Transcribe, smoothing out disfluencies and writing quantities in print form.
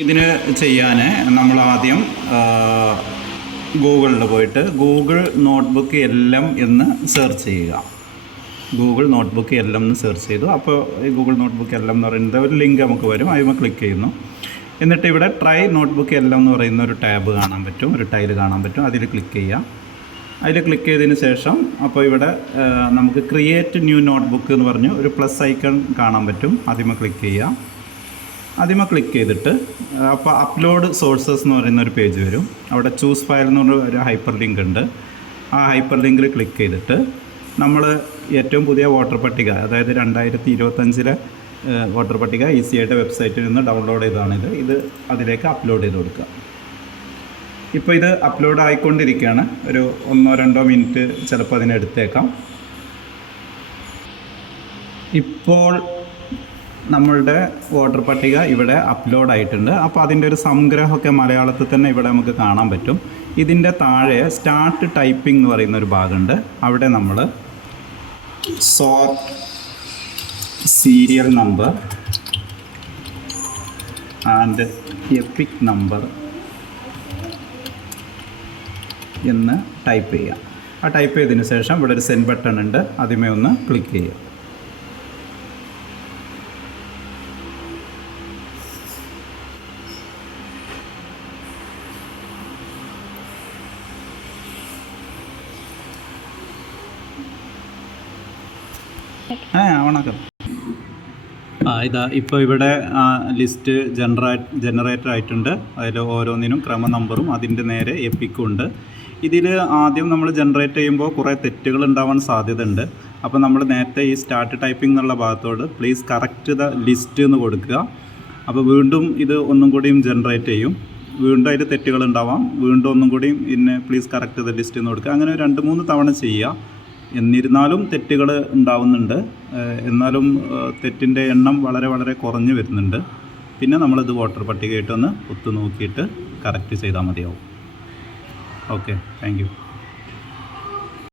ഇതിന് ചെയ്യാൻ നമ്മൾ ആദ്യം ഗൂഗിളിൽ പോയിട്ട് ഗൂഗിൾ നോട്ട്ബുക്ക് എല്ലാം എന്ന് സെർച്ച് ചെയ്യുക. ഗൂഗിൾ നോട്ട്ബുക്ക് എല്ലാം എന്ന് സെർച്ച് ചെയ്തു. അപ്പോൾ ഈ ഗൂഗിൾ നോട്ട്ബുക്ക് എല്ലാം എന്ന് പറയുന്നത് ഒരു ലിങ്ക് നമുക്ക് വരും, അതിൽ ക്ലിക്ക് ചെയ്യുന്നു. എന്നിട്ട് ഇവിടെ ട്രൈ നോട്ട്ബുക്ക് എല്ലാം എന്ന് പറയുന്ന ഒരു ടാബ് കാണാൻ പറ്റും, ഒരു ടൈല് കാണാൻ പറ്റും. അതിൽ ക്ലിക്ക് ചെയ്യാം. അതിൽ ക്ലിക്ക് ചെയ്തതിന് ശേഷം അപ്പോൾ ഇവിടെ നമുക്ക് ക്രിയേറ്റ് ന്യൂ നോട്ട്ബുക്ക് എന്ന് പറഞ്ഞ് ഒരു പ്ലസ് ഐക്കൺ കാണാൻ പറ്റും. അതിൽ ക്ലിക്ക് ചെയ്യാം. അതിൽ ക്ലിക്ക് ചെയ്തിട്ട് അപ്പോൾ അപ്ലോഡ് സോഴ്സസ് എന്ന് പറയുന്ന ഒരു പേജ് വരും. അവിടെ ചൂസ് ഫയൽ എന്ന് പറഞ്ഞ ഒരു ഹൈപ്പർ ലിങ്ക് ഉണ്ട്. ആ ഹൈപ്പർ ലിങ്കിൽ ക്ലിക്ക് ചെയ്തിട്ട് നമ്മൾ ഏറ്റവും പുതിയ വോട്ടർ പട്ടിക, അതായത് 2025 വോട്ടർ പട്ടിക ഈസി ആയിട്ട് വെബ്സൈറ്റിൽ നിന്ന് ഡൗൺലോഡ് ചെയ്തതാണിത്. ഇത് അതിലേക്ക് അപ്ലോഡ് ചെയ്ത് കൊടുക്കുക. ഇപ്പോൾ ഇത് അപ്ലോഡ് ആയിക്കൊണ്ടിരിക്കുകയാണ്. ഒരു 1-2 മിനിറ്റ് ചിലപ്പോൾ അതിനെടുത്തേക്കാം. ഇപ്പോൾ നമ്മളുടെ വോട്ടർ പട്ടിക ഇവിടെ അപ്ലോഡ് ആയിട്ടുണ്ട്. അപ്പോൾ അതിൻ്റെ ഒരു സംഗ്രഹമൊക്കെ മലയാളത്തിൽ തന്നെ ഇവിടെ നമുക്ക് കാണാൻ പറ്റും. ഇതിൻ്റെ താഴെ സ്റ്റാർട്ട് ടൈപ്പിംഗ് എന്ന് പറയുന്ന ഒരു ഭാഗമുണ്ട്. അവിടെ നമ്മൾ sort serial number and EPIC number എന്ന് ടൈപ്പ് ചെയ്യുക. ആ ടൈപ്പ് ചെയ്തതിന് ശേഷം ഇവിടെ ഒരു സെൻഡ് ബട്ടൺ ഉണ്ട്, അതിമേ ഒന്ന് ക്ലിക്ക് ചെയ്യുക. വണക്കം. ഇതാ ഇപ്പോൾ ഇവിടെ ലിസ്റ്റ് ജനറേറ്റർ ആയിട്ടുണ്ട്. അതിൽ ഓരോന്നിനും ക്രമ നമ്പറും അതിൻ്റെ നേരെ എപ്പിക്കും ഉണ്ട്. ഇതിൽ ആദ്യം നമ്മൾ ജനറേറ്റ് ചെയ്യുമ്പോൾ കുറേ തെറ്റുകൾ ഉണ്ടാവാൻ സാധ്യത ഉണ്ട്. അപ്പോൾ നമ്മൾ നേരത്തെ ഈ സ്റ്റാർട്ട് ടൈപ്പിംഗ് എന്നുള്ള ഭാഗത്തോട് പ്ലീസ് കറക്റ്റ് ദ ലിസ്റ്റ് എന്ന് കൊടുക്കുക. അപ്പോൾ വീണ്ടും ഇത് ഒന്നും കൂടിയും ജനറേറ്റ് ചെയ്യും. വീണ്ടും അതിൽ തെറ്റുകൾ ഉണ്ടാവാം. വീണ്ടും ഒന്നും കൂടിയും പിന്നെ പ്ലീസ് കറക്റ്റ് ദ ലിസ്റ്റ് എന്ന് കൊടുക്കുക. അങ്ങനെ 2-3 തവണ ചെയ്യുക. എന്നിരുന്നാലും തെറ്റുകൾ ഉണ്ടാവുന്നുണ്ട്. എന്നാലും തെറ്റിൻ്റെ എണ്ണം വളരെ വളരെ കുറഞ്ഞു വരുന്നുണ്ട്. പിന്നെ നമ്മളിത് വോട്ടർ പട്ടികയായിട്ടൊന്ന് ഒത്തു നോക്കിയിട്ട് കറക്റ്റ് ചെയ്താൽ മതിയാവും. Okay, thank you.